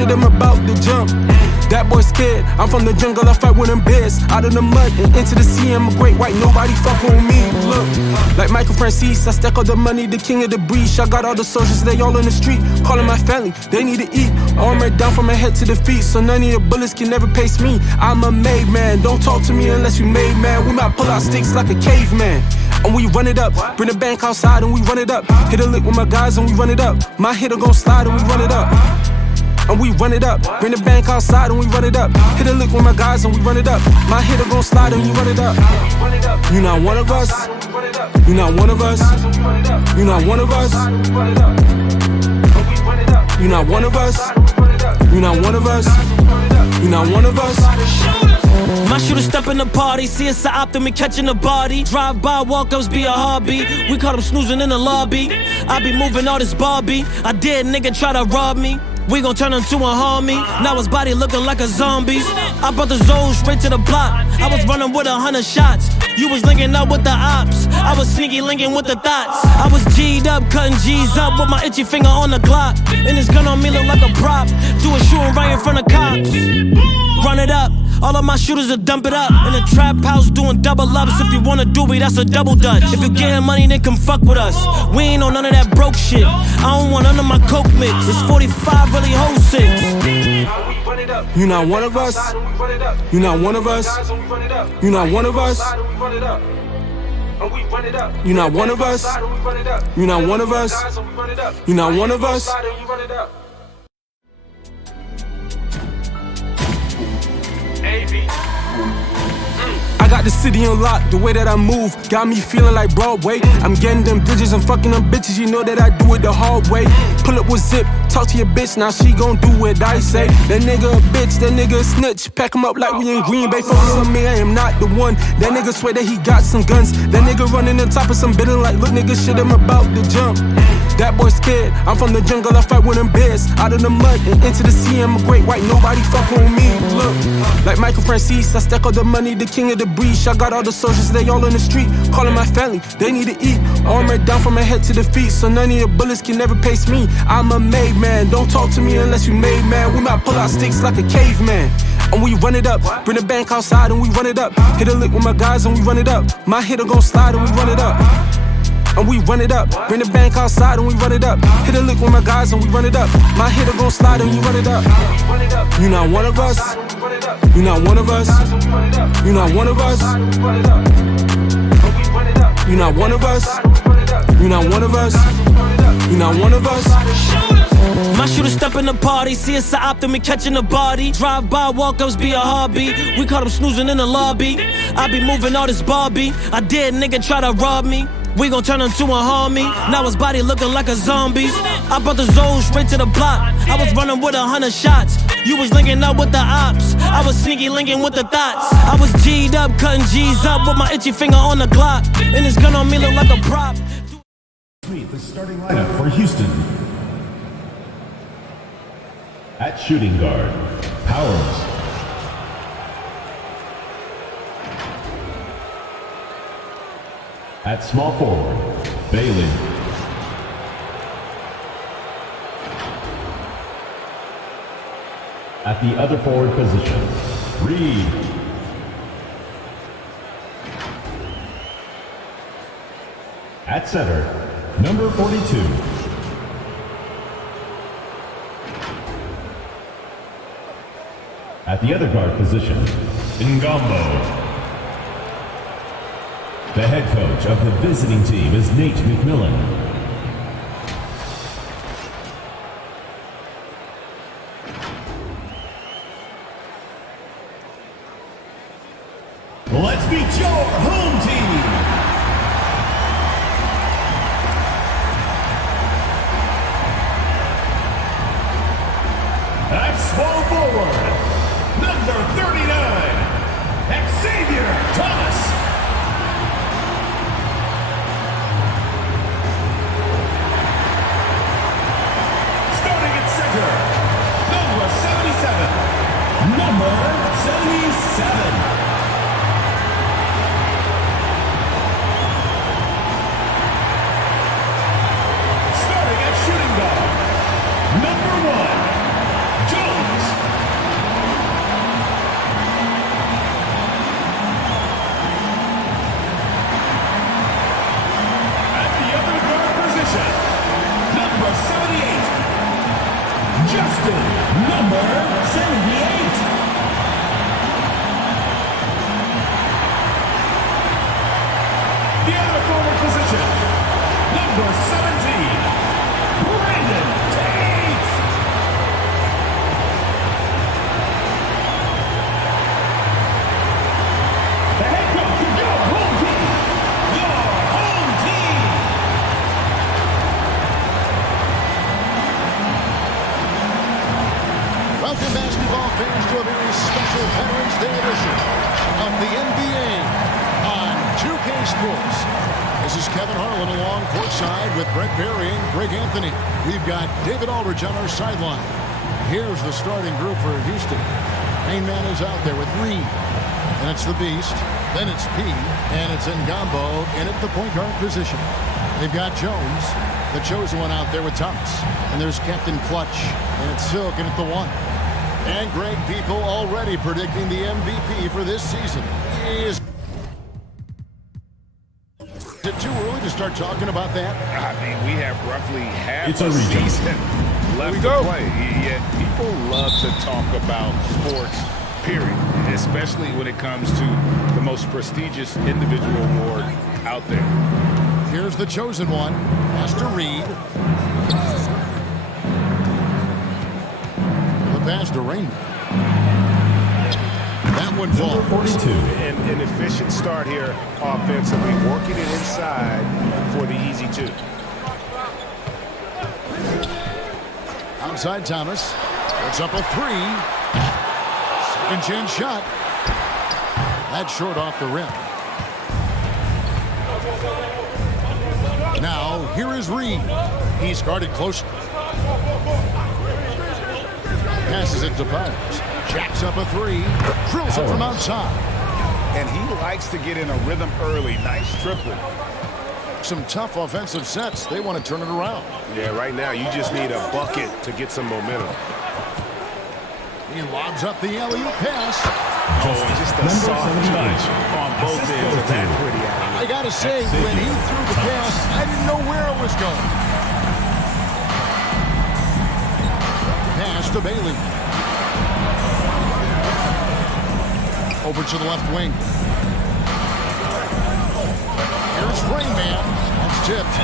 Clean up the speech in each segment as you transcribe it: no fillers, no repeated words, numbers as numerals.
shit, I'm about to jump. That boy scared, I'm from the jungle, I fight with them bears. Out of the mud and into the sea, I'm a great white, nobody fuck with me. Look, like Michael Francis, I stack all the money, the king of the breeze. I got all the soldiers, they all in the street, calling my family, they need to eat. Armor down from my head to the feet, so none of your bullets can never pace me. I'm a made man, don't talk to me unless you made man. We might pull out sticks like a caveman. And we run it up, bring the bank outside and we run it up. Hit a lick with my guys and we run it up. My hitter gon' slide and we run it up. And we run it up, bring the bank outside and we run it up. Hit a lick with my guys and we run it up. My hitter gon' slide and we run it up. You not one of us. You not one of us. You not one of us. You not one of us. You not one of us. You not one of us. My shooter step in the party, see us out them and catching the body. Drive by, walk-ups be a hobby. We caught him snoozing in the lobby. I be moving all this Barbie. I did nigga try to rob me. We gon' turn him to a homie. Now his body looking like a zombie. I brought the zone straight to the block. I was running with 100 shots. You was linking up with the ops. I was sneaky linking with the thoughts. I was G'd up, cutting G's up with my itchy finger on the Glock. And this gun on me look like a prop. Do a shooting right in front of cops. Run it up. All of my shooters will dump it up. In the trap house doing double ups. If you wanna do it, that's a double dutch. If you getting money, then come fuck with us. We ain't on none of that broke shit. I don't want none of my coke mix. It's 45, really whole 6. You not one of us. You not one of us. You not one of us. You not one of us. You not one of us. You not one of us. I got the city on lock, the way that I move got me feeling like Broadway. I'm getting them bridges, I'm fucking them bitches, you know that I do it the hard way. Pull up with zip, talk to your bitch, now she gon' do what I say. That nigga a bitch, that nigga a snitch, pack him up like we in Green Bay. Focus on me, I am not the one. That nigga swear that he got some guns. That nigga running on top of some bitter like, look nigga, shit, I'm about to jump. That boy scared, I'm from the jungle, I fight with them bears. Out of the mud and into the sea, I'm a great white, nobody fuck with me. Look, like Michael Francis, I stack all the money, the king of the breeze. I got all the soldiers, they all in the street, calling my family, they need to eat. Armor down from my head to the feet, so none of your bullets can never pace me. I'm a made man, don't talk to me unless you made man. We might pull out sticks like a caveman. And we run it up, bring the bank outside and we run it up. Hit a lick with my guys and we run it up. My hitter gon' slide and we run it up. And we run it up, bring the bank outside and we run it up. Hit a lick with my guys and we run it up. My hitter gon' slide and we run it up. You not one of us. You not one of us. You not one of us. You not one of us. You not one of us. You not one of us. My shooter step in the party, see us out them and catching the body. Drive by, walk-ups be a hobby. We caught him snoozing in the lobby. I be moving all this Barbie. I did nigga try to rob me. We gon' turn him to a homie. Now his body looking like a zombie. I brought the zone straight to the block. I was running with 100 shots. You was linking up with the ops. I was sneaky linking with the thoughts. I was G'd up, cutting G's up with my itchy finger on the Glock. And this gun on me look like a prop. Meet the starting lineup for Houston. At shooting guard, Powers. At small forward, Bailey. At the other forward position, Reed. At center, number 42. At the other guard position, Ngambo. The head coach of the visiting team is Nate McMillan. Let's meet your home team. At small forward, number 39, Xavier Thomas. Number 77. Starting at shooting guard, number 1, Joe Houston, number 78. The other forward position, number 17, Brandon Tate. The head coach of your home team. Your home team. Welcome, basketball fans, to a very special Veterans Day edition of the NBA on 2K Sports. This is Kevin Harlan along courtside with Brett Berry and Greg Anthony. We've got David Aldridge on our sideline. Here's the starting group for Houston. Main man is out there with Reed, and it's the Beast. Then it's P, and it's Ngombo in at the point guard position. They've got Jones, the chosen one, out there with Thomas. And there's Captain Clutch, and it's Silk in at the one. And Greg, people already predicting the MVP for this season. Is it too early to start talking about that? I mean, we have roughly half It's a a reach. season left to play. Yet people love to talk about sports, period, especially when it comes to the most prestigious individual award out there. Here's the chosen one. Has to Reed. The pass to Raymond. That one falls. 42. An efficient start here offensively, working it inside for the easy two. Outside Thomas. It's up a three. Second chance shot. That's short off the rim. Now, here is Reed. He's guarded closely. Passes it to Powers. Jacks up a three. Drills it from outside. And he likes to get in a rhythm early. Nice triple. Some tough offensive sets. They want to turn it around. Yeah, right now you just need a bucket to get some momentum. He lobs up the alley-oop pass. Just a soft touch on both ends of that pretty alley. I got to say, when he threw the pass, I didn't know where it was going. Pass to Bailey. Over to the left wing. Here's Rayman. That's tipped.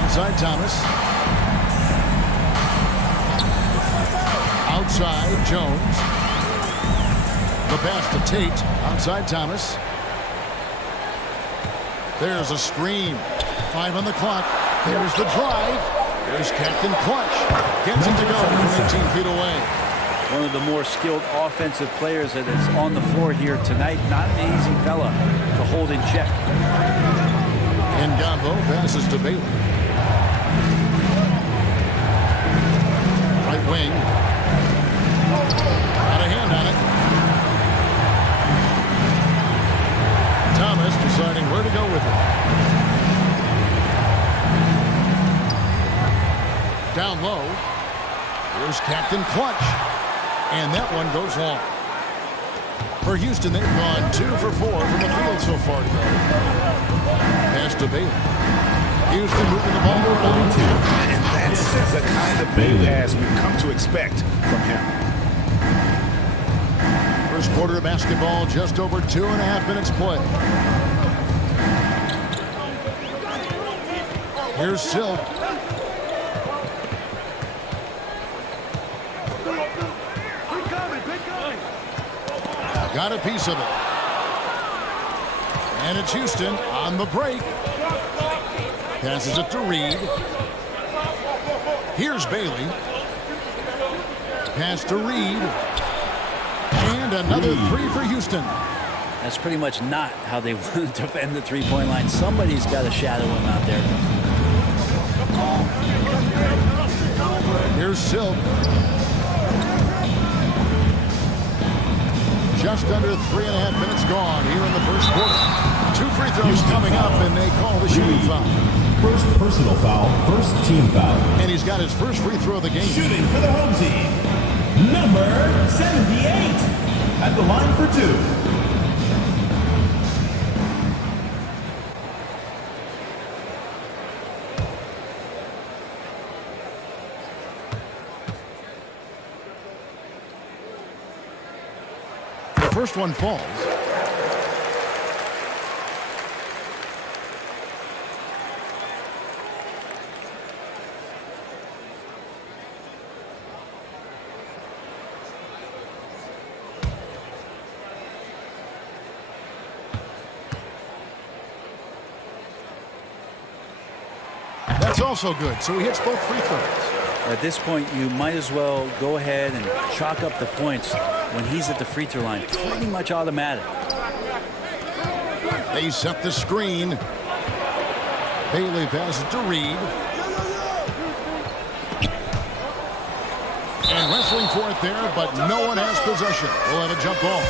Outside Thomas. Outside Jones. The pass to Tate. Outside Thomas. There's a screen. 5 on the clock. There's the drive. There's Captain Clutch. Gets it to go from 18 feet away. One of the more skilled offensive players that is on the floor here tonight. Not an easy fella to hold in check. Ngombo passes to Bailey. Right wing. Got a hand on it. Thomas deciding where to go with it. Down low. Here's Captain Clutch. And that one goes long. For Houston, they've gone 2 for 4 from the field so far today. Pass to Bailey. Houston moving the ball around. And that's the kind of big pass we've come to expect from him. First quarter of basketball, just over 2.5 minutes play. Here's Silk. Got a piece of it. And it's Houston on the break. Passes it to Reed. Here's Bailey. Pass to Reed. And another three for Houston. That's pretty much not how they want to defend the three-point line. Somebody's got to shadow him out there. Here's Silk. Just under 3.5 minutes gone here in the first quarter. 2 free throws coming up, and they call the shooting foul. First personal foul, first team foul. And he's got his first free throw of the game. Shooting for the home team, number 78. At the line for 2. first one falls. That's also good, so he hits both free throws. At this point, you might as well go ahead and chalk up the points when he's at the free throw line. Pretty much automatic. They set the screen. Bailey passes to Reed. And wrestling for it there, but no one has possession. We'll have a jump ball.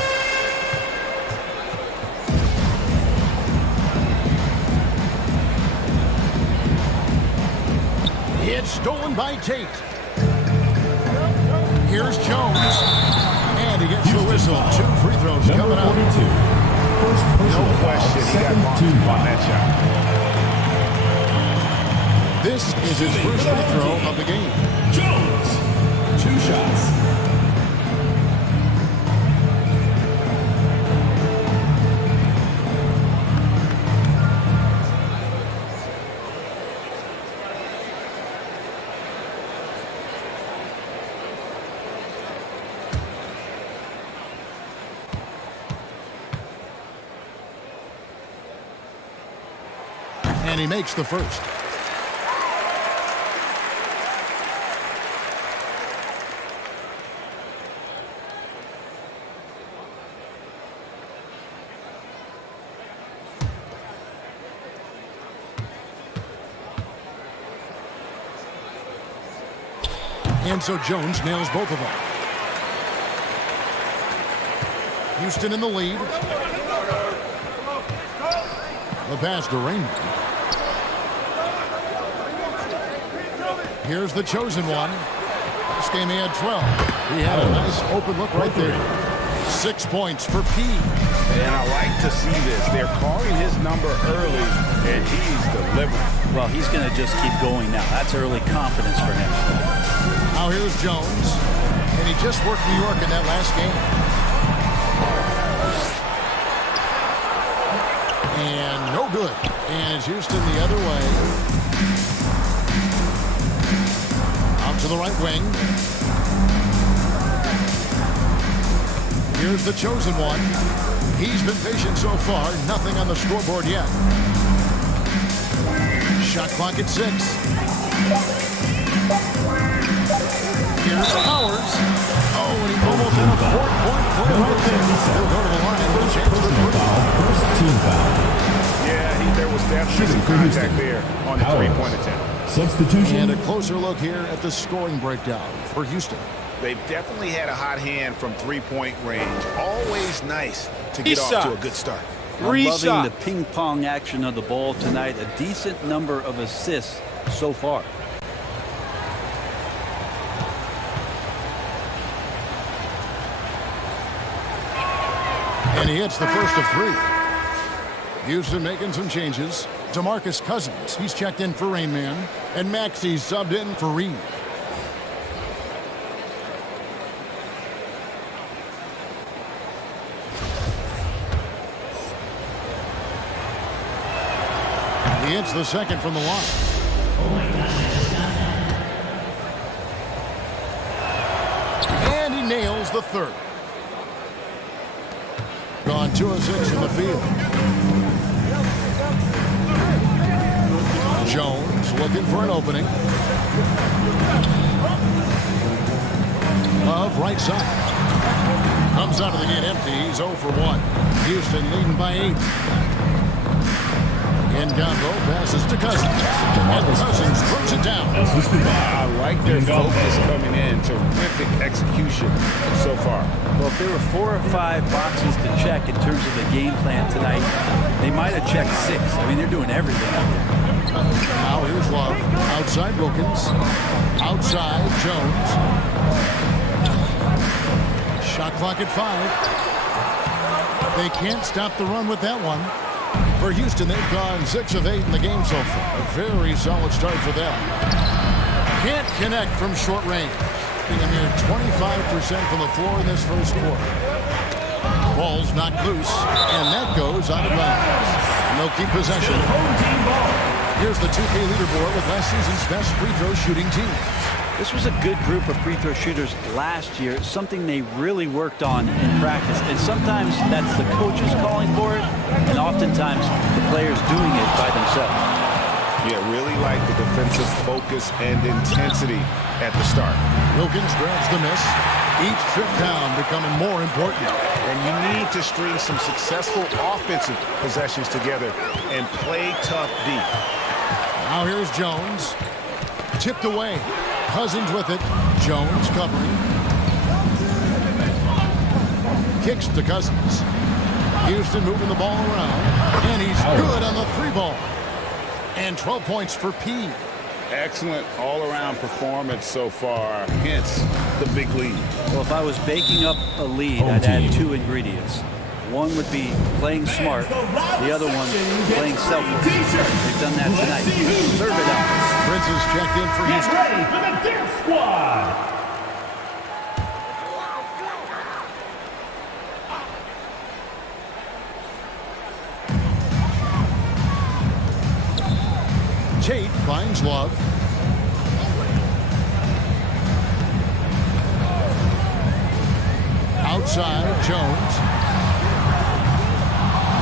It's stolen by Tate. Here's Jones. And he gets the whistle. 2 free throws coming up. No question he got marked on that shot. This is his first free throw of the game. Jones, 2 shots. And he makes the first. And so Jones nails both of them. Houston in the lead. The pass to Raymond. Here's the chosen one. This game he had 12. He had a nice open look right there. 6 points for P. And I like to see this. They're calling his number early, and he's delivering. Well, he's going to just keep going now. That's early confidence for him. Now here's Jones. And he just worked New York in that last game. And no good. And it's Houston the other way. To the right wing. Here's the chosen one. He's been patient so far. Nothing on the scoreboard yet. Shot clock at 6. Here's Powers. Oh, and he almost had a 4-point play right there. He'll go to the line and a chance for First team foul. Yeah, there was definitely some contact there on the three-point attempt. Substitution. And a closer look here at the scoring breakdown for Houston. They've definitely had a hot hand from three-point range. Always nice to get off to a good start. I'm loving the ping-pong action of the ball tonight. A decent number of assists so far. And he hits the first of 3. Houston making some changes. DeMarcus Cousins, he's checked in for Rain Man. And Maxey's subbed in for Reed. He hits the second from the line. And he nails the third. Gone 2 of 6 from the field. Jones looking for an opening. Love right side. Comes out of the gate empty. He's 0 for 1. Houston leading by 8. Ngando passes to Cousins. And Cousins throws it down. I like their focus coming in. Terrific execution so far. Well, if there were 4 or 5 boxes to check in terms of the game plan tonight, they might have checked 6. I mean, they're doing everything out there. Now here's Love. Outside Wilkins. Outside Jones. Shot clock at 5. They can't stop the run with that one. For Houston, they've gone 6 of 8 in the game so far. A very solid start for them. Can't connect from short range. A mere 25% from the floor in this first quarter. Ball's knocked loose, and that goes out of bounds. They'll keep possession. Here's the 2K leaderboard with last season's best free throw shooting team. This was a good group of free throw shooters last year, something they really worked on in practice. And sometimes that's the coaches calling for it, and oftentimes the players doing it by themselves. Yeah, really like the defensive focus and intensity at the start. Wilkins grabs the miss. Each trip down becoming more important. And you need to string some successful offensive possessions together and play tough deep. Now here's Jones. Tipped away. Cousins with it. Jones covering. Kicks to Cousins. Houston moving the ball around. And he's good on the 3-ball. And 12 points for P. Excellent all-around performance so far, hence the big lead. Well, if I was baking up a lead, I'd add 2 ingredients. One would be playing smart, the other one playing selfless. They've done that tonight. Serve it up. Prince is checked in for Get Houston. ready for the Dance Squad. Tate finds Love. Outside, Jones.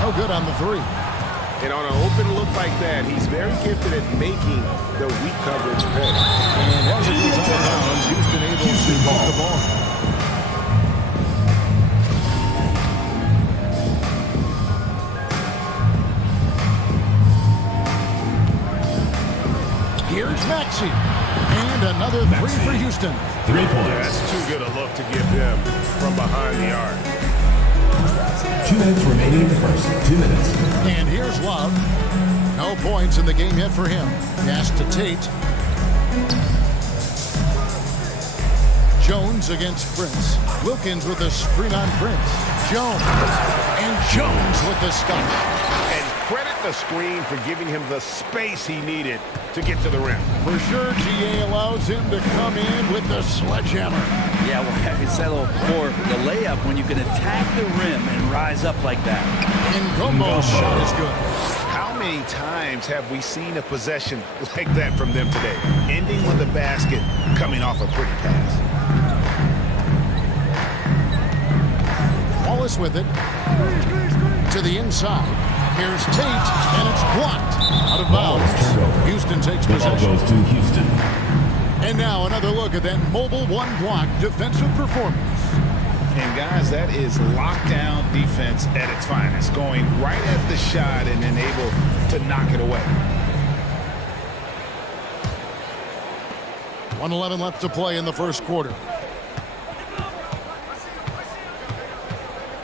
No good on the 3. And on an open look like that, he's very gifted at making the weak coverage pay. And as it goes out of bounds, Houston able to keep the ball. Here's Maxey. And another 3 for Houston. 3 points. That's too good a look to give him from behind the arc. 2 minutes remaining in the first. 2 minutes. And here's Love. No points in the game yet for him. Pass to Tate. Jones against Prince. Wilkins with a screen on Prince. Jones. And Jones with the stuff. And credit the screen for giving him the space he needed to get to the rim. For sure, GA allows him to come in with the sledgehammer. Yeah, well, it's settled for the layup when you can attack the rim and rise up like that. And Gombo's shot is good. How many times have we seen a possession like that from them today? Ending with a basket, coming off a pretty pass. Wallace with it. To the inside. Here's Tate, and it's blocked. Out of bounds. Houston takes The ball possession. goes to Houston. And now another look at that mobile one-block defensive performance. And guys, that is lockdown defense at its finest. Going right at the shot and then able to knock it away. 1:11 left to play in the first quarter.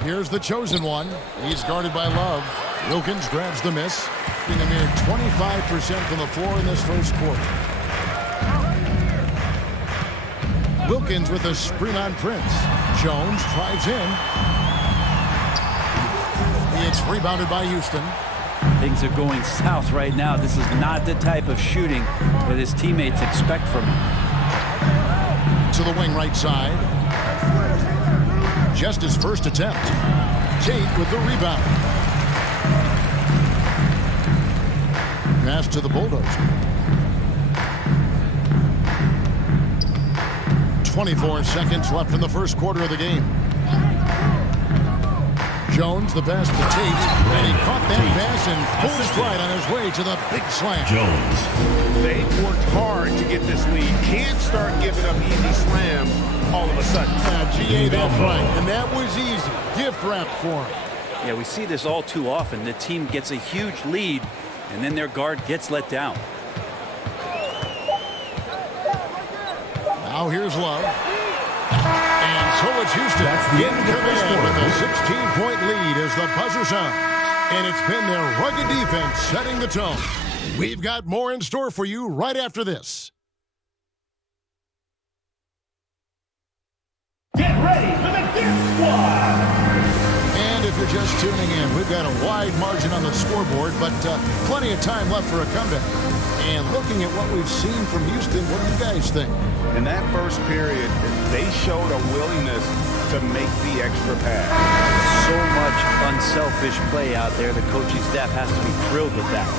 Here's the chosen one. He's guarded by Love. Wilkins grabs the miss. Being a mere 25% from the floor in this first quarter. Wilkins with a screen on Prince. Jones drives in. It's rebounded by Houston. Things are going south right now. This is not the type of shooting that his teammates expect from him. To the wing right side. Just his first attempt. Tate with the rebound. Pass to the Bulldozer. 24 seconds left in the first quarter of the game. Jones, the pass to Tate, and he caught that pass in full stride on his way to the big slam. Jones. They've worked hard to get this lead. Can't start giving up easy slams all of a sudden. GA, that's right, and that was easy. Gift wrap for him. Yeah, we see this all too often. The team gets a huge lead, and then their guard gets let down. Now here's Love. And so it's Houston. That's the end of the first quarter. With a 16-point lead as the buzzer sounds. And it's been their rugged defense setting the tone. We've got more in store for you right after this. Get ready for the Dance Squad. And if you're just tuning in, we've got a wide margin on the scoreboard, but plenty of time left for a comeback. And looking at what we've seen from Houston, what do you guys think? In that first period, they showed a willingness to make the extra pass. So much unselfish play out there. The coaching staff has to be thrilled with that.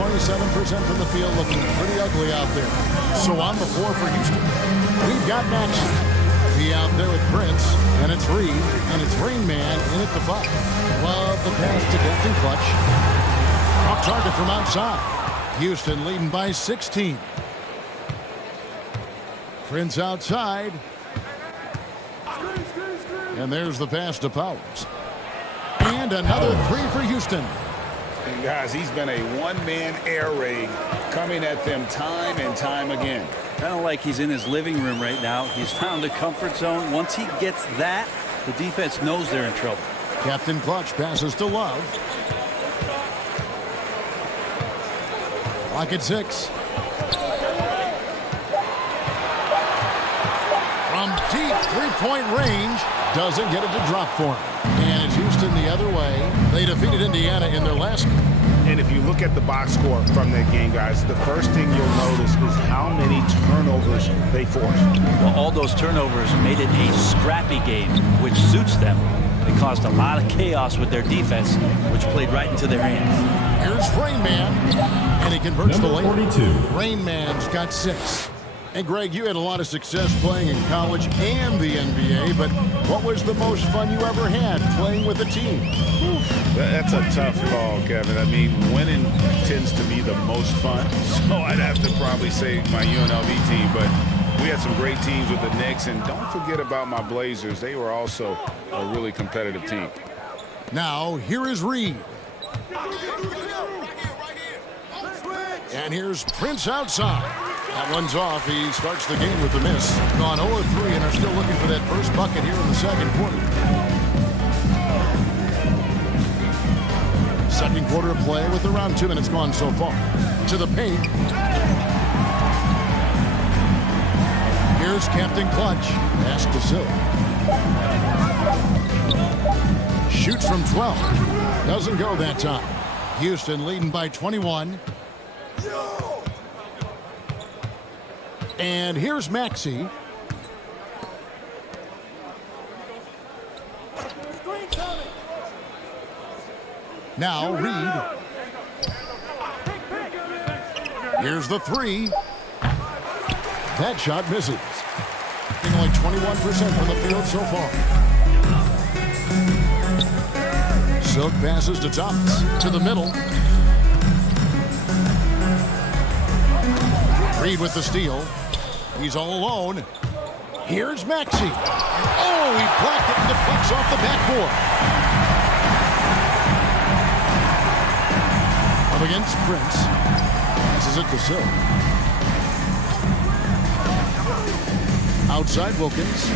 Only 27% from the field, looking pretty ugly out there. So on the floor for Houston, we've got Maxey. He out there with Prince, and it's Reed, and it's Rain Man in at the 5. Love the pass to Captain Clutch. Off target from outside. Houston leading by 16. Prince outside. And there's the pass to Powers. And another 3 for Houston. And guys, he's been a one-man air raid coming at them time and time again. Kind of like he's in his living room right now. He's found a comfort zone. Once he gets that, the defense knows they're in trouble. Captain Clutch passes to Love. Clock at 6. From deep three-point range, doesn't get it to drop for him. And it's Houston the other way. They defeated Indiana in their last game. And if you look at the box score from that game, guys, the first thing you'll notice is how many turnovers they forced. Well, all those turnovers made it a scrappy game, which suits them. They caused a lot of chaos with their defense, which played right into their hands. Here's Rain Man, and he converts the Number lane. 42. Rain Man's got 6. And Greg, you had a lot of success playing in college and the NBA, but what was the most fun you ever had playing with a team? That's a tough call, Kevin. I mean, winning tends to be the most fun. So I'd have to probably say my UNLV team, but we had some great teams with the Knicks, and don't forget about my Blazers. They were also a really competitive team. Now, here is Reed. And here's Prince outside. That one's off. He starts the game with the miss. Gone 0-3 and are still looking for that first bucket here in the second quarter. Second quarter of play with around 2 minutes gone so far. To the paint. Here's Captain Clutch. Pass to Silk. Shoots from 12. Doesn't go that time. Houston leading by 21. And here's Maxey. Now Reed. Here's the 3. That shot misses. Only 21% from the field so far. Silk passes to Thomas. To the middle. Reed with the steal. He's all alone. Here's Maxey. Oh, he blocked it and deflects off the backboard. Up against Prince. Passes it to Silk. Outside Wilkins.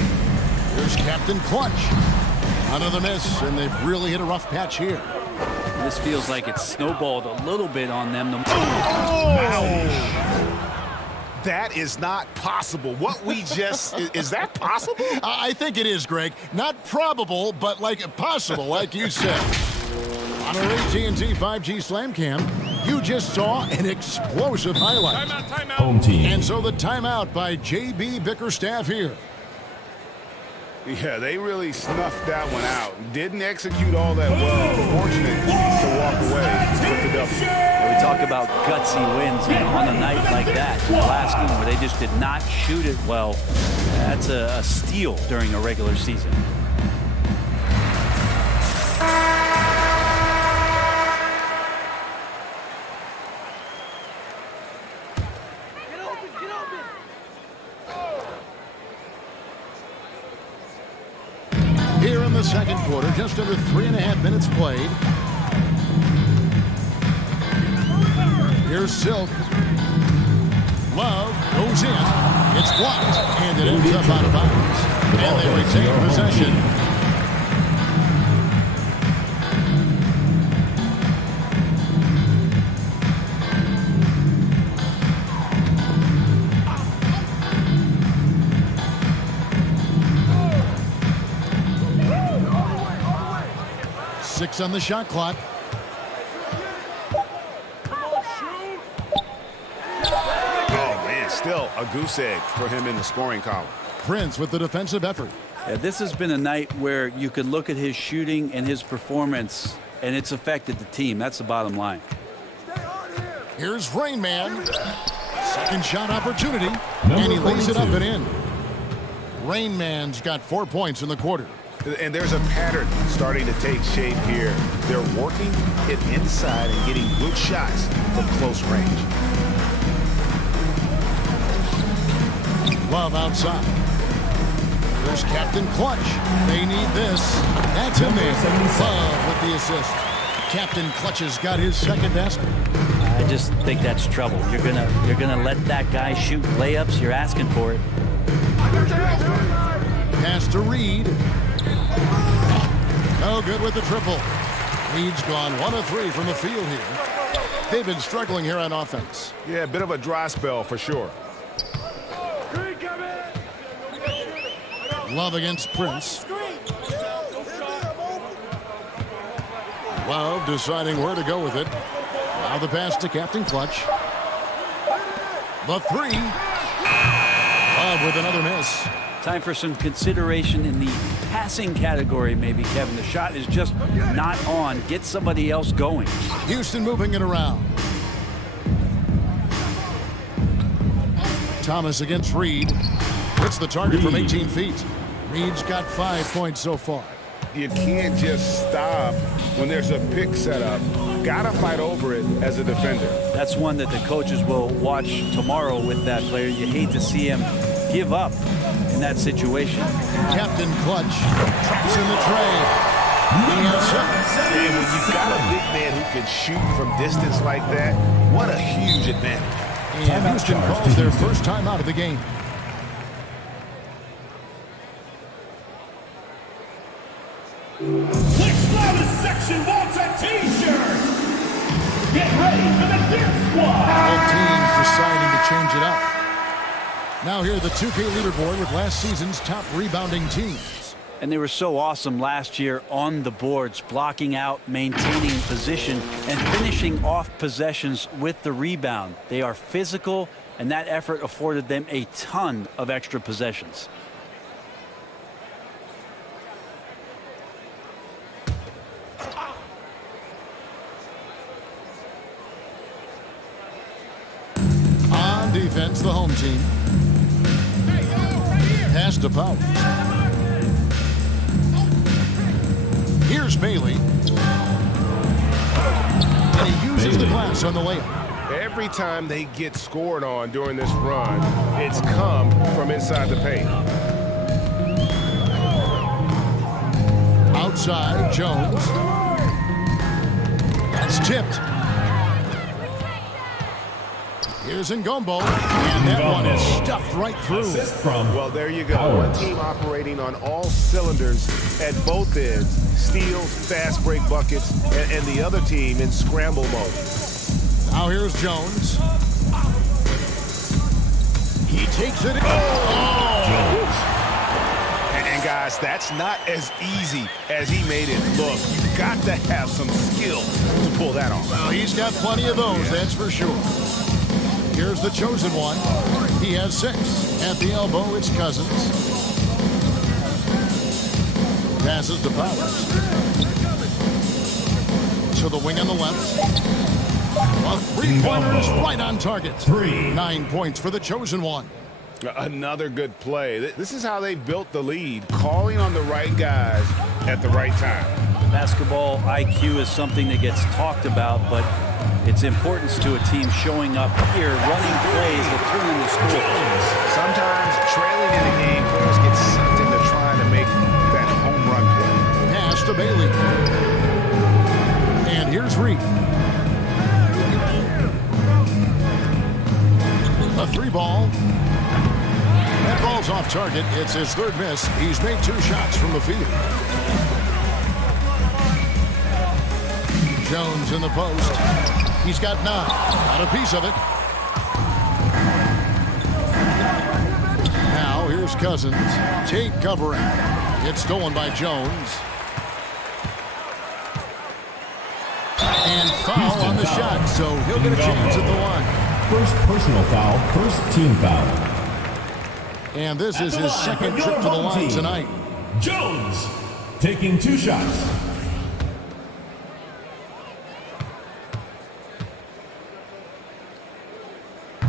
Here's Captain Clutch. Another miss, and they've really hit a rough patch here. This feels like it's snowballed a little bit on them. That is not possible. What we just, is that possible? I think it is, Greg. Not probable, but like possible, like you said. On our AT&T 5G Slam Cam, you just saw an explosive highlight. Timeout. Home team. And so the timeout by J.B. Bickerstaff here. Yeah, they really snuffed that one out. Didn't execute all that well. Fortunate to walk away with the W. We talk about gutsy wins, and on a night like that, the last game where they just did not shoot it well, that's a steal during a regular season. Here in the second quarter, just under 3.5 minutes played. Here's Silk. Love goes in. It's blocked, and it ends up out of bounds. And they retain possession. Six on the shot clock. Oh, man, still a goose egg for him in the scoring column. Prince with the defensive effort. Yeah, this has been a night where you could look at his shooting and his performance, and it's affected the team. That's the bottom line. Here's Rain Man. Second shot opportunity, and he lays it up and in. Rain Man's got 4 points in the quarter. And there's a pattern starting to take shape here. They're working it inside and getting good shots from close range. Love outside. There's Captain Clutch. They need this. That's in there. Love with the assist. Captain Clutch has got his second basket. I just think that's trouble. You're gonna let that guy shoot layups. You're asking for it. Pass to Reed. No good with the triple. Reed's gone 1 of 3 from the field here. They've been struggling here on offense. Yeah, a bit of a dry spell for sure. Love against Prince. Love deciding where to go with it. Now the pass to Captain Clutch. The three. Love with another miss. Time for some consideration in the passing category, maybe, Kevin. The shot is just not on. Get somebody else going. Houston moving it around. Thomas against Reed. Hits the target from 18 feet. Reed's got 5 points so far. You can't just stop when there's a pick set up. Gotta fight over it as a defender. That's one that the coaches will watch tomorrow with that player. You hate to see him give up in that situation. Captain Clutch traps in the tray. And when you've got a big man who can shoot from distance like that, what a huge advantage. And Houston calls their first time out of the game. Which loudest section wants a t-shirt? Get ready for the Dirt Squad! Both teams deciding to change it up. Now here the 2K leaderboard with last season's top rebounding teams. And they were so awesome last year on the boards, blocking out, maintaining position, and finishing off possessions with the rebound. They are physical, and that effort afforded them a ton of extra possessions. On defense, the home team. Pass to Powell. Here's Bailey. And he uses the glass on the layup. Every time they get scored on during this run, it's come from inside the paint. Outside, Jones. That's tipped. Here's Ngombo, and that one is stuffed right through. Well, there you go. One team operating on all cylinders at both ends. Steals, fast break buckets, and the other team in scramble mode. Now here's Jones. He takes it in. And guys, that's not as easy as he made it look. You've got to have some skill to pull that off. Well, he's got plenty of those, that's for sure. Here's the chosen one. He has 6. At the elbow, it's Cousins. Passes to Powers. To the wing on the left. A three-pointer's right on target. 9 points for the chosen one. Another good play. This is how they built the lead, calling on the right guys at the right time. Basketball IQ is something that gets talked about, but its importance to a team showing up here, running plays that turn into scores. Sometimes trailing in a game, players get sucked into trying to make that home run play. Pass to Bailey. And here's Reed. A 3-ball. That ball's off target. It's his 3rd miss. He's made 2 shots from the field. Jones in the post. He's got 9. Got a piece of it. Now here's Cousins. Tate covering. It's stolen by Jones. And foul on the shot, so he'll get a chance at the line. First personal foul, first team foul. And this is his second trip to the line tonight. Jones taking 2 shots.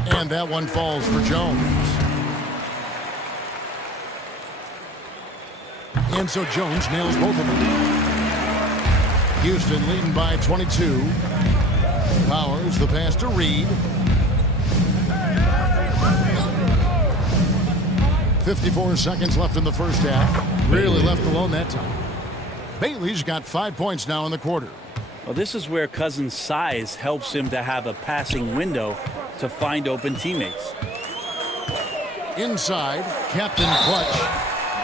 And that one falls for Jones. And so Jones nails both of them. Houston leading by 22. Powers the pass to Reed. 54 seconds left in the first half. Really left alone that time. Bailey's got 5 points now in the quarter. Well, this is where Cousins' size helps him to have a passing window to find open teammates. Inside, Captain Clutch.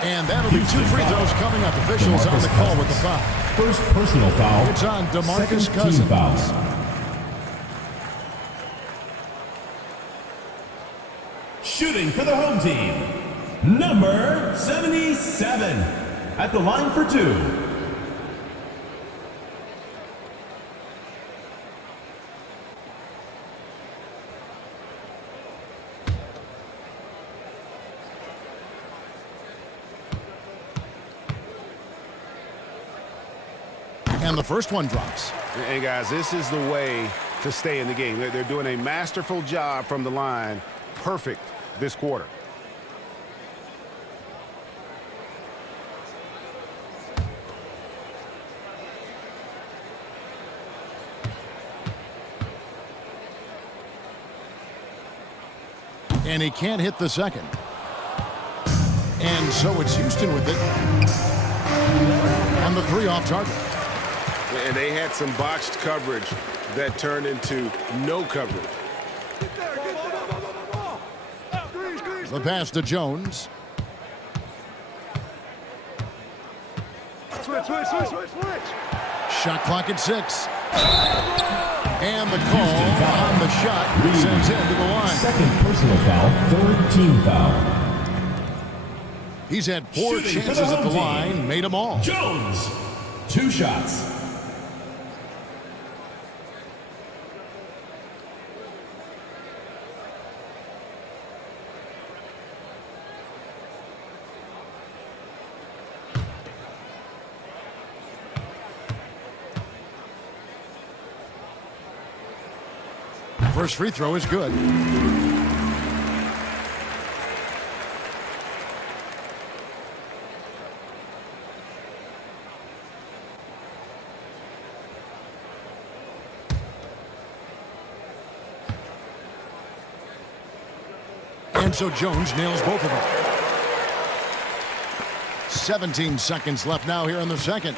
And that'll be 2 free throws coming up. Officials on the call with the foul. First personal foul. It's on DeMarcus Second Cousins. team fouls. Shooting for the home team, number 77. At the line for 2. And the first one drops. And guys, this is the way to stay in the game. They're doing a masterful job from the line. Perfect this quarter. And he can't hit the second. And so it's Houston with it. And the 3 off target. And they had some botched coverage that turned into no coverage. The pass to Jones. Switch. Shot clock at 6. And the call on the shot sends him to the line. Second personal foul, third team foul. He's had 4 Shooting for chances the at the home team. line, made them all. Jones, 2 shots. First free throw is good. And so Jones nails both of them. 17 seconds left now here in the second.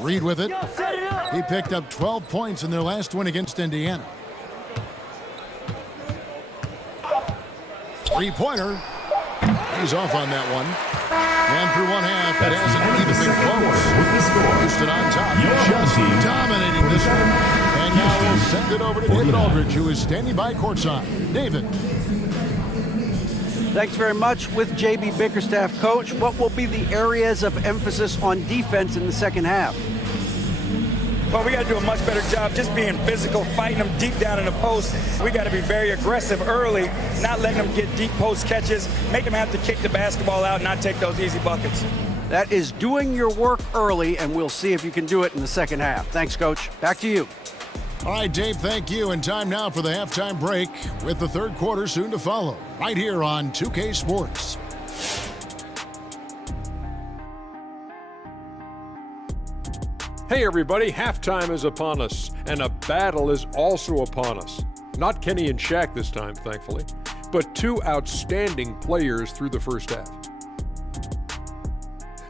Reed with it. He picked up 12 points in their last win against Indiana. 3-pointer. He's off on that one. And through one half, it hasn't even been close. Houston on top, just dominating this one. And now we'll send it over to David Aldridge, who is standing by courtside. David. Thanks very much. With J.B. Bickerstaff, Coach, what will be the areas of emphasis on defense in the second half? Well, we got to do a much better job just being physical, fighting them deep down in the post. We got to be very aggressive early, not letting them get deep post catches, make them have to kick the basketball out, not take those easy buckets. That is doing your work early, and we'll see if you can do it in the second half. Thanks, Coach. Back to you. All right, Dave, thank you. And time now for the halftime break with the third quarter soon to follow, right here on 2K Sports. Hey everybody, halftime is upon us, and a battle is also upon us. Not Kenny and Shaq this time, thankfully, but 2 outstanding players through the first half.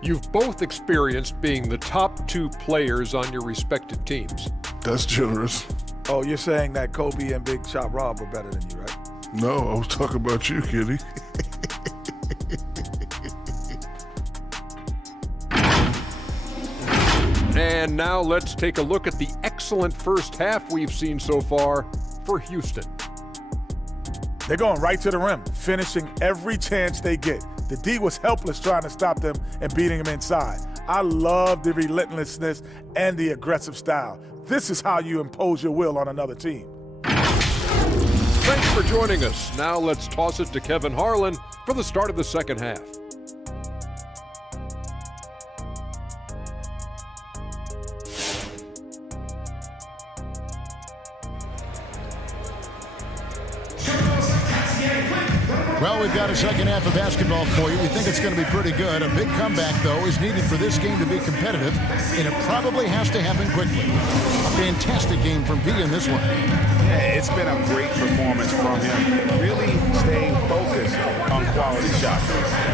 You've both experienced being the top 2 players on your respective teams. That's generous. Oh, you're saying that Kobe and Big Shot Rob are better than you, right? No, I was talking about you, Kenny. And now let's take a look at the excellent first half we've seen so far for Houston. They're going right to the rim, finishing every chance they get. The D was helpless trying to stop them and beating them inside. I love the relentlessness and the aggressive style. This is how you impose your will on another team. Thanks for joining us. Now let's toss it to Kevin Harlan for the start of the second half. Well, we've got a second half of basketball for you. We think it's going to be pretty good. A big comeback, though, is needed for this game to be competitive, and it probably has to happen quickly. A fantastic game from P in this one. Yeah, it's been a great performance from him. Really staying focused on quality shots.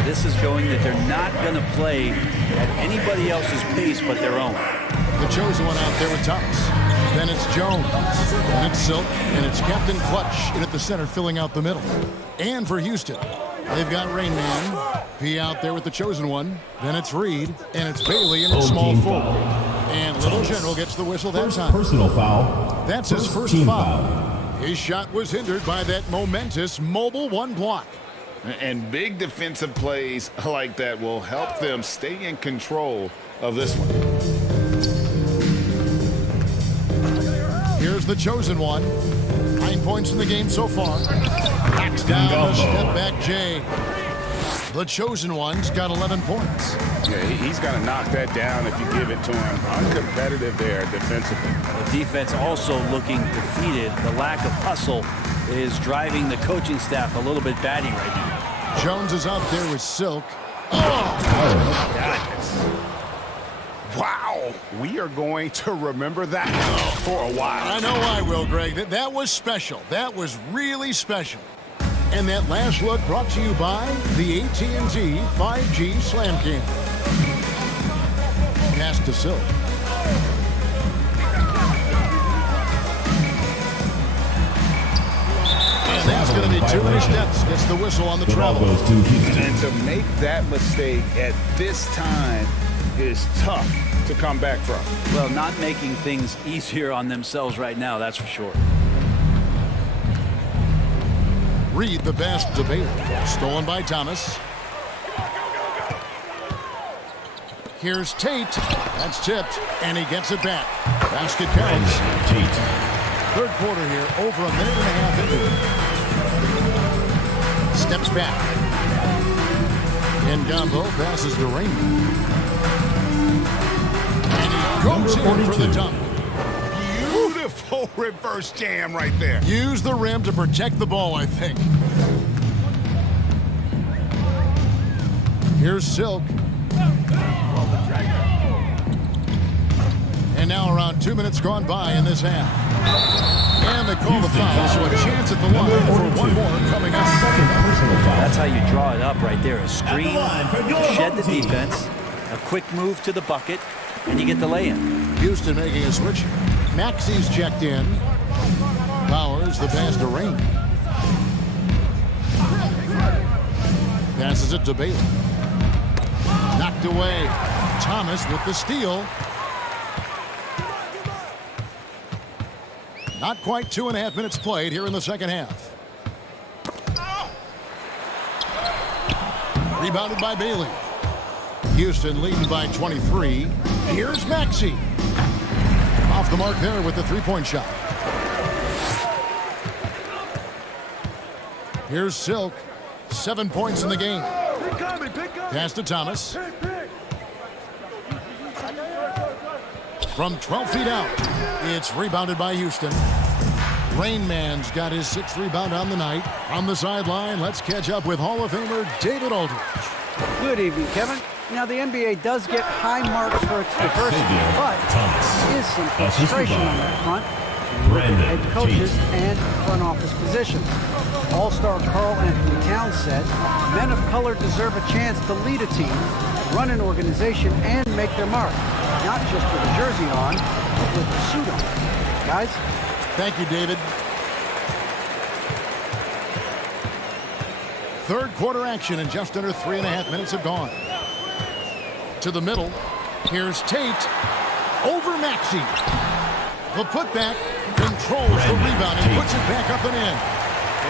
This is going that they're not going to play at anybody else's pace but their own. The chosen one out there with Thomas. Then it's Jones. Then it's Silk. And it's Captain Clutch in at the center filling out the middle. And for Houston, they've got Rain Man. P out there with the chosen one. Then it's Reed. And it's Bailey in at small forward. And Little General gets the whistle that time. Personal foul. That's his first foul. His shot was hindered by that momentous mobile one block. And big defensive plays like that will help them stay in control of this one. Here's the chosen one. 9 points in the game so far. Backs down a step back Jay. The chosen one's got 11 points. Yeah, he's got to knock that down if you give it to him. Uncompetitive there defensively. The defense also looking defeated. The lack of hustle is driving the coaching staff a little bit batty right now. Jones is out there with Silk. Wow, we are going to remember that for a while. I know I will, Greg. That was special. That was really special. And that last look brought to you by the AT&T 5G Slam Cam. Pass to Silk. And that's going to be too many steps. Gets the whistle on the travel. And to make that mistake at this time is tough to come back from. Well, not making things easier on themselves right now, that's for sure. Reed the pass to Bailey. Stolen by Thomas. Here's Tate. That's tipped, and he gets it back. Basket counts. Third quarter here, over a minute and a half into it. Steps back. And Gumbo passes to Raymond. And he goes in for the dunk. Beautiful reverse jam right there. Use the rim to protect the ball, I think. Here's Silk. And now around 2 minutes gone by in this half. And they call the foul, so a chance at the line for one more coming up. That's how you draw it up right there. A screen, shed the defense, a quick move to the bucket, and you get the lay-in. Houston making a switch. Maxey's checked in. Powers the pass to Rain. Passes it to Bailey. Knocked away. Thomas with the steal. Not quite 2.5 minutes played here in the second half. Rebounded by Bailey. Houston leading by 23. Here's Maxey. Off the mark there with the three-point shot. Here's Silk. 7 points in the game. Pass to Thomas. From 12 feet out, it's rebounded by Houston. Rain Man's got his 6th rebound on the night. On the sideline, let's catch up with Hall of Famer David Aldridge. Good evening, Kevin. Now, the NBA does get high marks for its diversity, but there is some frustration on that front. Head coaches and front office positions. All-star Karl Anthony Towns said, men of color deserve a chance to lead a team, run an organization, and make their mark. Not just with a jersey on, but with a suit on. Guys? Thank you, David. Third quarter action, and just under 3.5 minutes have gone. To the middle. Here's Tate. Over Maxey. The putback controls the rebound and puts it back up and in.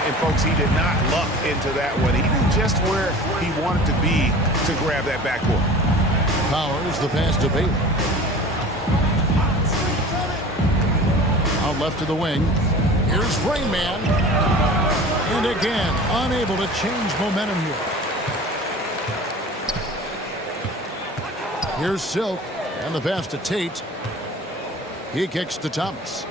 And folks, he did not luck into that one. He knew just where he wanted to be to grab that backboard. Powers the pass to Bailey. Out left to the wing. Here's Rayman. And again, unable to change momentum here. Here's Silk. And the pass to Tate. He kicks to Thomas.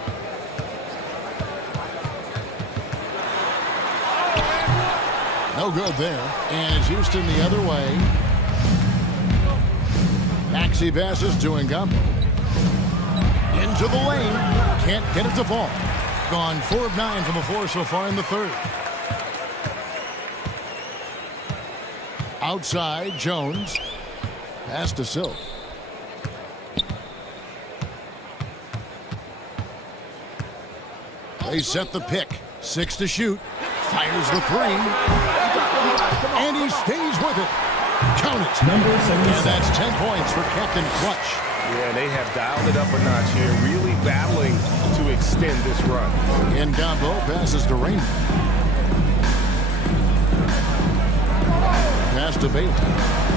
No good there. And Houston the other way. Maxi passes to Ngamba. Into the lane. Can't get it to fall. Gone 4 of 9 from the floor so far in the third. Outside, Jones. Pass to Silk. They set the pick. 6 to shoot. Fires the 3. And he stays with it. Count it. And that's 10 points for Captain Clutch. Yeah, they have dialed it up a notch here, really battling to extend this run. Ngamba passes to Raymond. Pass to Bailey.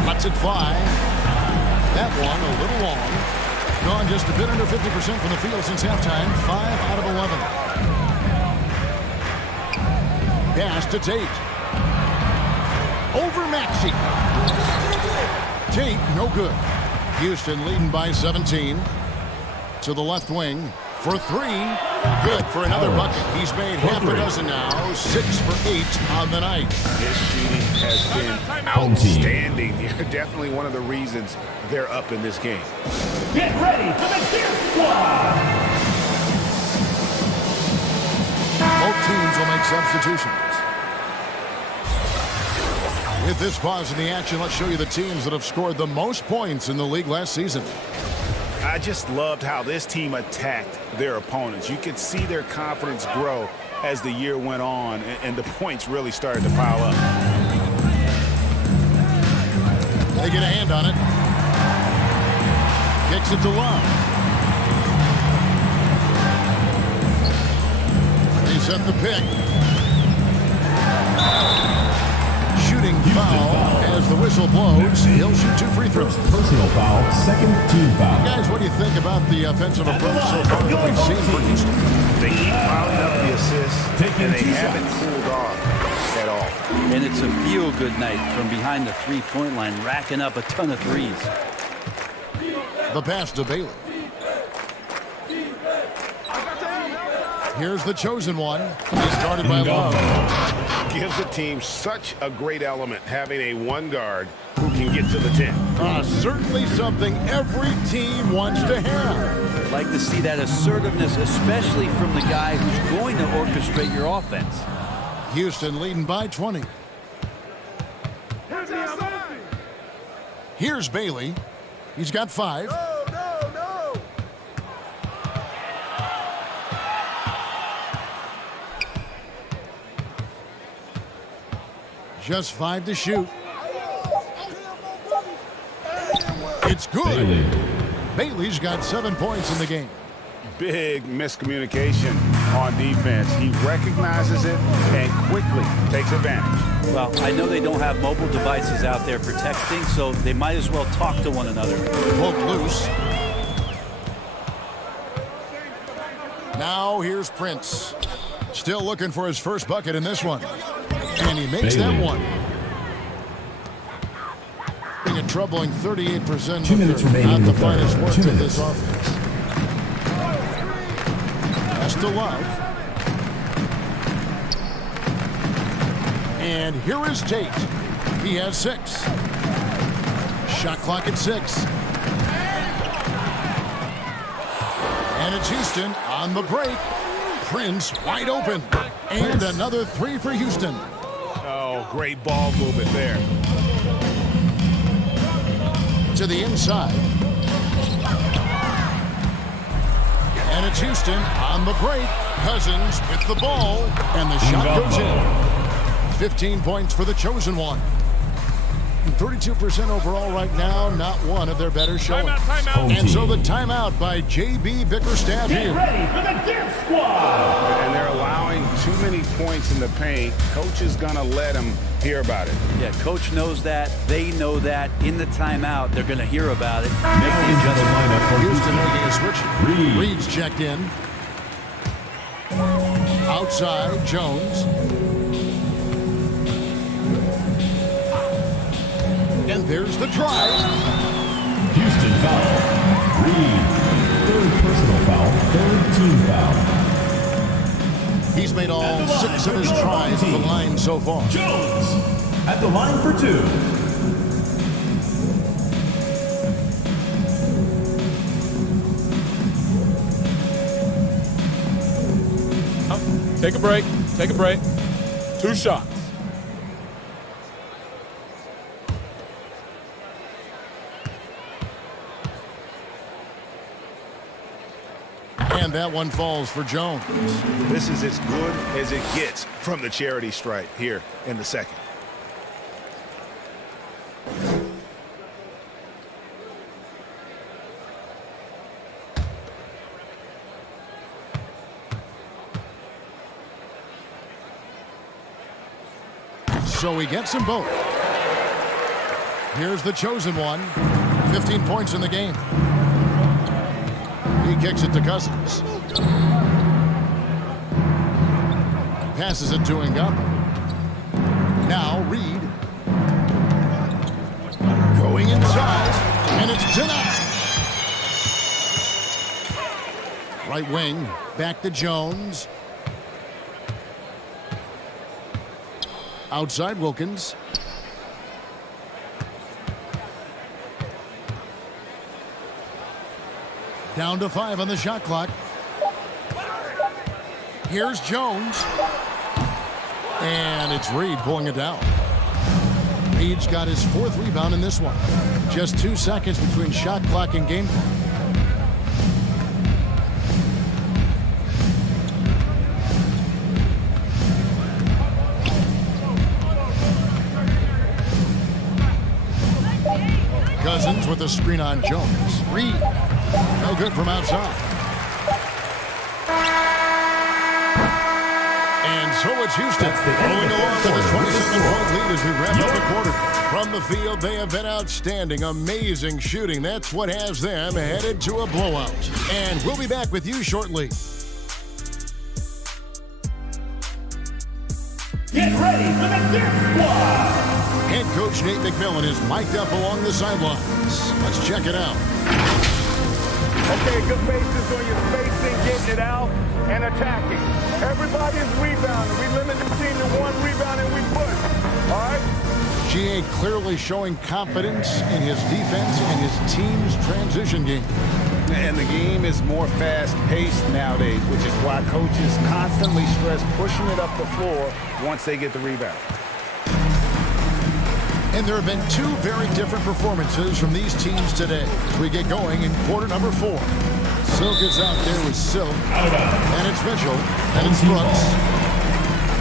Lets it fly. That one a little long. Gone just a bit under 50% from the field since halftime. 5 out of 11. Pass to Tate. Over Maxi. Tate, no good. Houston leading by 17. To the left wing for 3. Good for another bucket. He's made half a dozen now. 6 for 8 on the night. His shooting has been outstanding. Definitely one of the reasons they're up in this game. Get ready for the Deer Squad! Both teams will make substitutions. With this pause in the action, let's show you the teams that have scored the most points in the league last season. I just loved how this team attacked their opponents. You could see their confidence grow as the year went on, and the points really started to pile up. They get a hand on it. Kicks it to Love. They set the pick. Shooting foul as the whistle blows. He'll shoot 2 free throws. Personal foul, second team foul. Guys, what do you think about the offensive approach so far that we've seen for Houston? They keep piling up the assists, and they haven't cooled off at all. And it's a feel-good night from behind the three-point line, racking up a ton of threes. The pass to Bailey. Here's the chosen one. He started by Love. Gives the team such a great element having a one guard who can get to the 10. Certainly something every team wants to have. I'd like to see that assertiveness, especially from the guy who's going to orchestrate your offense. Houston leading by 20. Here's Bailey. He's got 5. Just 5 to shoot. It's good. Bailey's got 7 points in the game. Big miscommunication on defense. He recognizes it and quickly takes advantage. Well, I know they don't have mobile devices out there for texting, so they might as well talk to one another. Poke loose. Now here's Prince. Still looking for his first bucket in this one. And he makes that one. Being a troubling 38%. 2 minutes remaining. Not the finest work 2 of minutes. this offense. That's to Love. And here is Tate. He has 6. Shot clock at 6. And it's Houston on the break. Prince wide open. And another 3 for Houston. Oh, great ball movement there. To the inside. And it's Houston on the break. Cousins with the ball. And the shot goes in. 15 points for the chosen one. 32% overall right now. Not one of their better showings. Timeout. And so the timeout by J.B. Bickerstaff here. Get ready for the Deer Squad! And they're allowing too many points in the paint. Coach is going to let them hear about it. Yeah, coach knows that. They know that. In the timeout, they're going to hear about it. Make the adjustment. Houston making a switch. Reed's checked in. Outside, Jones. And there's the drive. Houston foul. Reed. Third personal foul. Third team foul. He's made all 6 of his tries at the line so far. Jones at the line for 2. Take a break. Take a break. 2 shots. And that one falls for Jones. This is as good as it gets from the charity stripe here in the second. So he gets them both. Here's the chosen one. 15 points in the game. He kicks it to Cousins. Passes it to Ngap. Now Reed. Going inside. And it's denied. Right wing. Back to Jones. Outside Wilkins. Down to 5 on the shot clock. Here's Jones. And it's Reed pulling it down. Reed's got his 4th rebound in this one. Just 2 seconds between shot clock and game clock. Cousins with a screen on Jones. Reed. No good from outside. And so it's Houston rolling along with a 27-point lead as we wrap up the quarter. From the field, they have been outstanding. Amazing shooting. That's what has them headed to a blowout. And we'll be back with you shortly. Get ready for the Dip Squad. Head coach Nate McMillan is mic'd up along the sidelines. Let's check it out. Okay, good basis on your spacing, getting it out, and attacking. Everybody's rebounding. We limit the team to 1 rebound and we push. All right? GA clearly showing confidence in his defense and his team's transition game. And the game is more fast-paced nowadays, which is why coaches constantly stress pushing it up the floor once they get the rebound. And there have been 2 very different performances from these teams today as we get going in quarter number 4. Silk is out there with Silk, and it's Mitchell, and it's Brooks.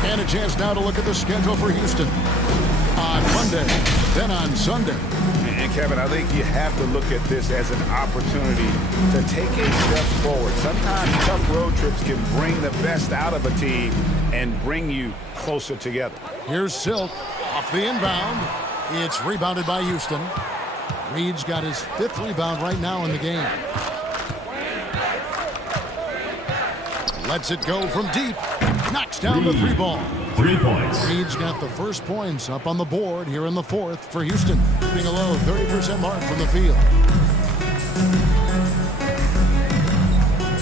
And a chance now to look at the schedule for Houston on Monday, then on Sunday. And Kevin, I think you have to look at this as an opportunity to take a step forward. Sometimes tough road trips can bring the best out of a team and bring you closer together. Here's Silk off the inbound. It's rebounded by Houston. Reed's got his 5th rebound right now in the game. Lets it go from deep. Knocks down the 3 ball. 3 points. Reed's got the first points up on the board here in the 4th for Houston. Hitting a low 30% mark from the field.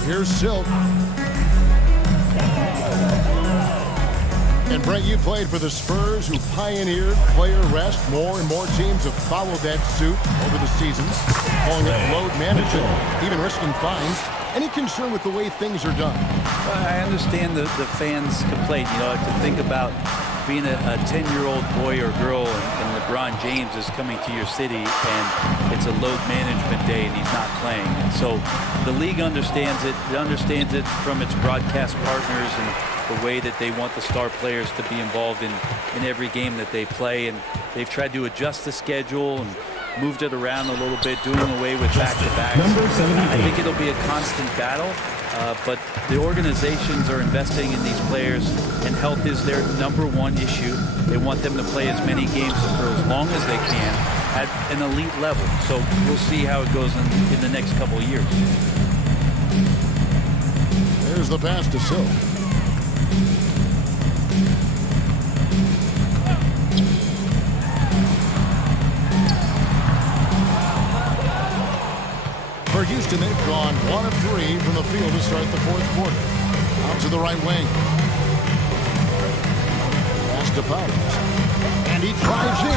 Here's Silk. And Brent, you played for the Spurs, who pioneered player rest. More and more teams have followed that suit over the seasons, calling it load management, even risking fines. Any concern with the way things are done? I understand the fans' complaint. You know, to think about being a 10-year-old boy or girl and LeBron James is coming to your city and it's a load management day and he's not playing. And so the league understands it. It understands it from its broadcast partners and the way that they want the star players to be involved in every game that they play. And they've tried to adjust the schedule and moved it around a little bit, doing away with back-to-backs. I think it'll be a constant battle, but the organizations are investing in these players, and health is their #1 issue. They want them to play as many games for as long as they can at an elite level. So we'll see how it goes in the next couple of years. There's the pass to Silk. Houston, they've gone 1 of 3 from the field to start the fourth quarter. Out to the right wing. Pass to Powers. And he drives in.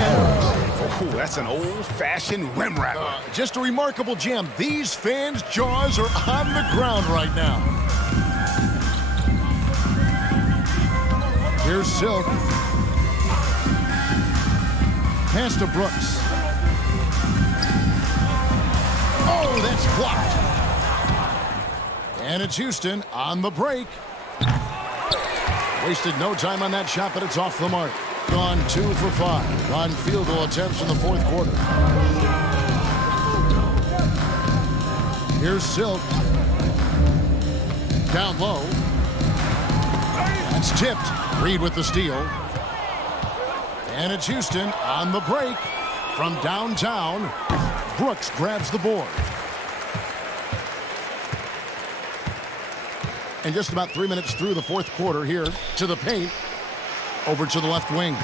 Oh, that's an old-fashioned rim rattler. Just a remarkable jam. These fans' jaws are on the ground right now. Here's Silk. Pass to Brooks. Oh, that's blocked. And it's Houston on the break. Wasted no time on that shot, but it's off the mark. Gone 2 for 5 on field goal attempts in the fourth quarter. Here's Silk. Down low. That's tipped. Reed with the steal. And it's Houston on the break. From downtown, Brooks grabs the board. And just about 3 minutes through the fourth quarter here to the paint. Over to the left wing.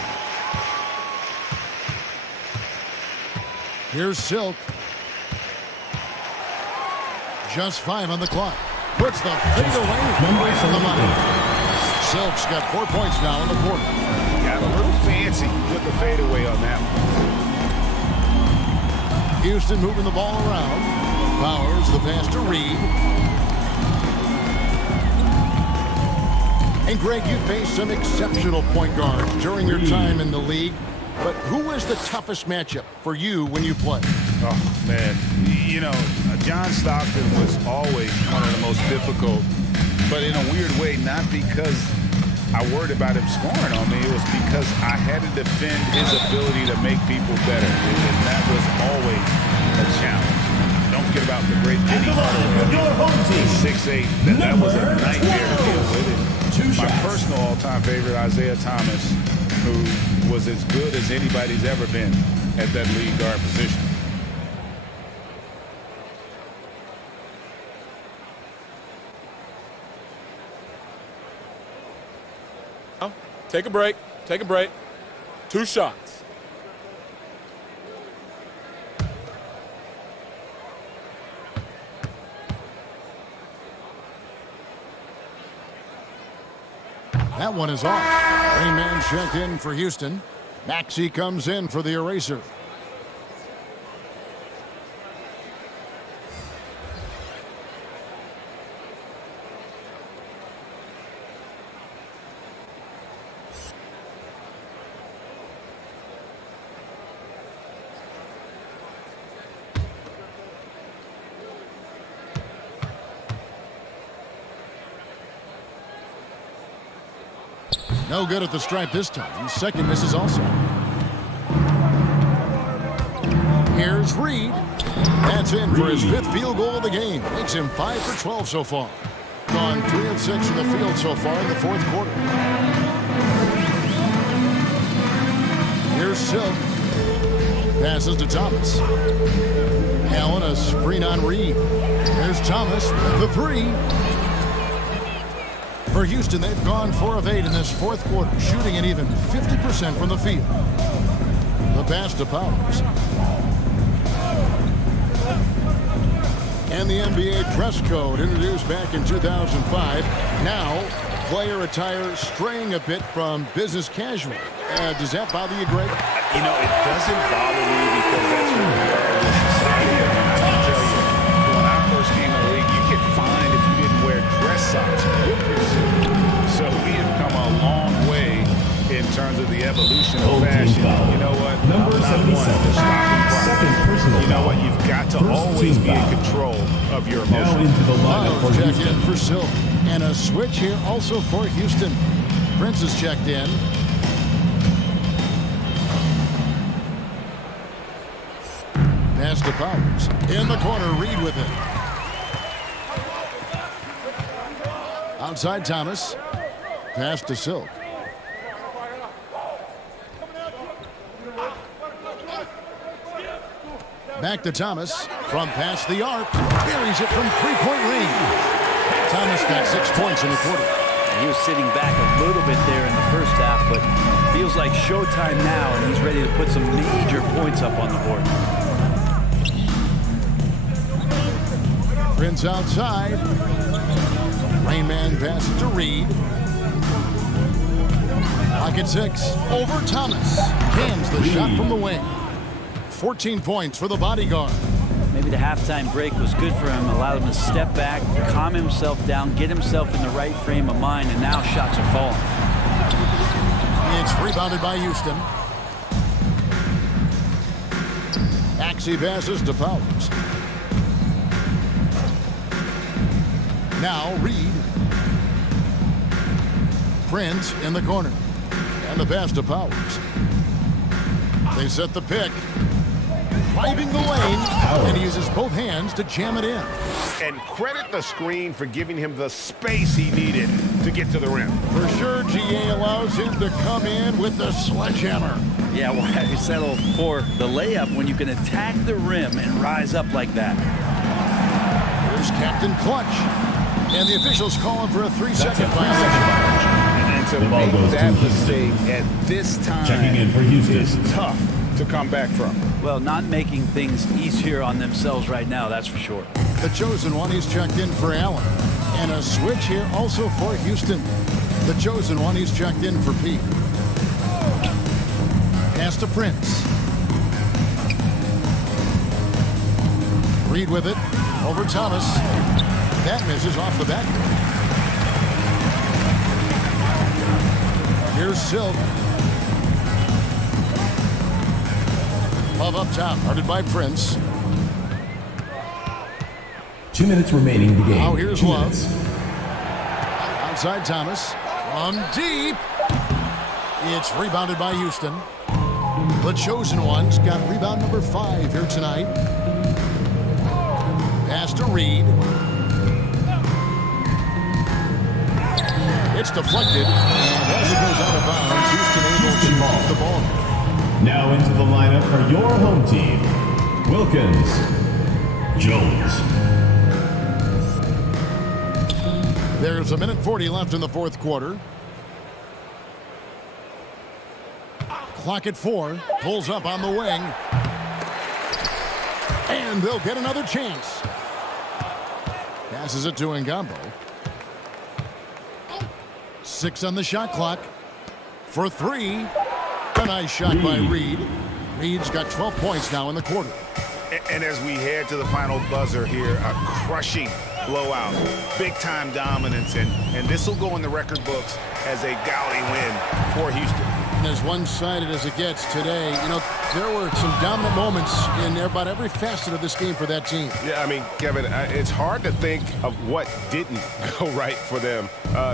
Here's Silk. Just 5 on the clock. Puts the fade away right on the money. Silk's got 4 points now in the quarter. Got a little fancy with the fadeaway on that one. Houston moving the ball around. Powers the pass to Reed. And Greg, you faced some exceptional point guards during your time in the league. But who was the toughest matchup for you when you played? Oh, man. You know, John Stockton was always one of the most difficult, but in a weird way, not because I worried about him scoring on me. It was because I had to defend his ability to make people better. And that was always a challenge. Don't forget about the great Kenny Hardaway. 6'8". That was a nightmare to deal with it. My personal all-time favorite, Isaiah Thomas, who was as good as anybody's ever been at that lead guard position. Take a break. Take a break. 2 shots. That one is off. Rainman checked in for Houston. Maxey comes in for the eraser. No good at the stripe this time. Second misses also. Here's Reed. That's in for his 5th field goal of the game. Makes him 5 for 12 so far. Gone 3 of 6 from the field so far in the fourth quarter. Here's Silk. Passes to Thomas. Allen a screen on Reed. There's Thomas with the 3. For Houston, they've gone 4 of 8 in this fourth quarter, shooting an even 50% from the field. The pass to Powers. And the NBA dress code introduced back in 2005. Now, player attire straying a bit from business casual. Does that bother you, Greg? You know, it doesn't bother me because that's what we are in this society. I mean, I can tell you, when I first came in the league, you get fined if you didn't wear dress socks with your suit. So we have come a long way in terms of the evolution of fashion. You know what? Number 77. Second personal You know what? You've got to always be in control of your emotions. Now into the lineup for checked Houston. in for Silk. And a switch here also for Houston. Prince is checked in. Pass to Powers. In the corner, Reed with it. Outside Thomas. Pass to Silk. Back to Thomas. From past the arc. Buries it from three-point range. Thomas got 6 points in the quarter. He was sitting back a little bit there in the first half, but feels like showtime now, and he's ready to put some major points up on the board. Prince outside. Rain Man passes to Reed. Pocket 6 over Thomas. Cans the shot from the wing. 14 points for the bodyguard. Maybe the halftime break was good for him, allowed him to step back, calm himself down, get himself in the right frame of mind, and now shots are falling. It's rebounded by Houston. Maxey passes to Powers. Now Reed. Prince in the corner. And the pass to Powers. They set the pick. Driving the lane, and he uses both hands to jam it in. And credit the screen for giving him the space he needed to get to the rim. For sure, GA allows him to come in with the sledgehammer. Yeah, why you settle for the layup when you can attack the rim and rise up like that? Here's Captain Clutch. And the officials call him for a 3-second violation. And to make that mistake at this time Checking in for Houston is tough to come back from. Well, not making things easier on themselves right now, that's for sure. The chosen one, he's checked in for Allen. And a switch here also for Houston. The chosen one, he's checked in for Pete. Pass to Prince. Reed with it. Over Thomas. That misses off the back. Here's Silk. Love up top, guarded by Prince. 2 minutes remaining in the game. Now here's 2 Love. minutes. Outside Thomas. From deep. It's rebounded by Houston. The chosen one's got rebound number 5 here tonight. Pass to Reed. It's deflected. And as it goes out of bounds, Houston able to ball the ball. Now into the lineup for your home team. Wilkins. Jones. There's 1:40 left in the fourth quarter. Clock at 4. Pulls up on the wing. And they'll get another chance. Passes it to Ngambo. 6 on the shot clock. For 3. A nice shot by Reed. Reed's got 12 points now in the quarter. And as we head to the final buzzer here, a crushing blowout, big-time dominance, and this will go in the record books as a gaudy win for Houston. And as one-sided as it gets today, you know, there were some dominant moments in about every facet of this game for that team. Yeah, I mean, Kevin, it's hard to think of what didn't go right for them.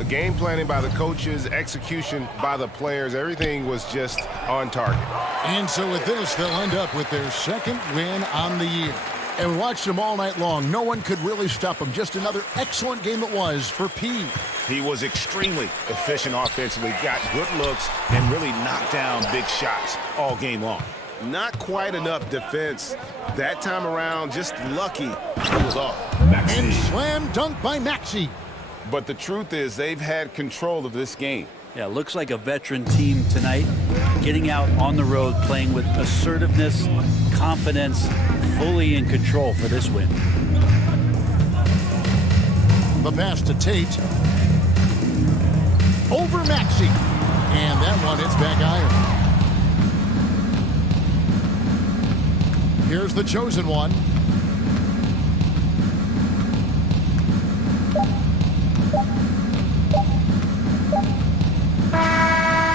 Game planning by the coaches, execution by the players, everything was just on target. And so with this, they'll end up with their second win on the year. And we watched them all night long. No one could really stop them. Just another excellent game it was for P. He was extremely efficient offensively, got good looks, and really knocked down big shots all game long. Not quite enough defense that time around, just lucky it was off. And slam dunk by Maxey. But the truth is they've had control of this game. Yeah, looks like a veteran team tonight, getting out on the road, playing with assertiveness, confidence, fully in control for this win. The pass to Tate. Over Maxey. And that one hits back iron. Here's the chosen one.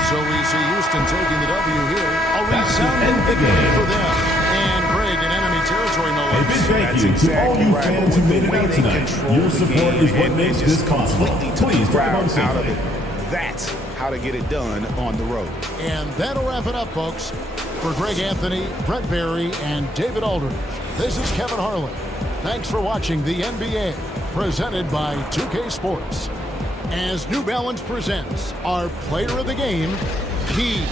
So we see Houston taking the W here. A resounding victory for them. And Greg in enemy territory, no less. A big thank you to all you fans who made it out tonight. Your support is what makes this possible. Please drive home safely. That's how to get it done on the road. And that'll wrap it up, folks. For Greg Anthony, Brett Barry, and David Aldridge, this is Kevin Harlan. Thanks for watching the NBA, presented by 2K Sports. As New Balance presents our player of the game, P.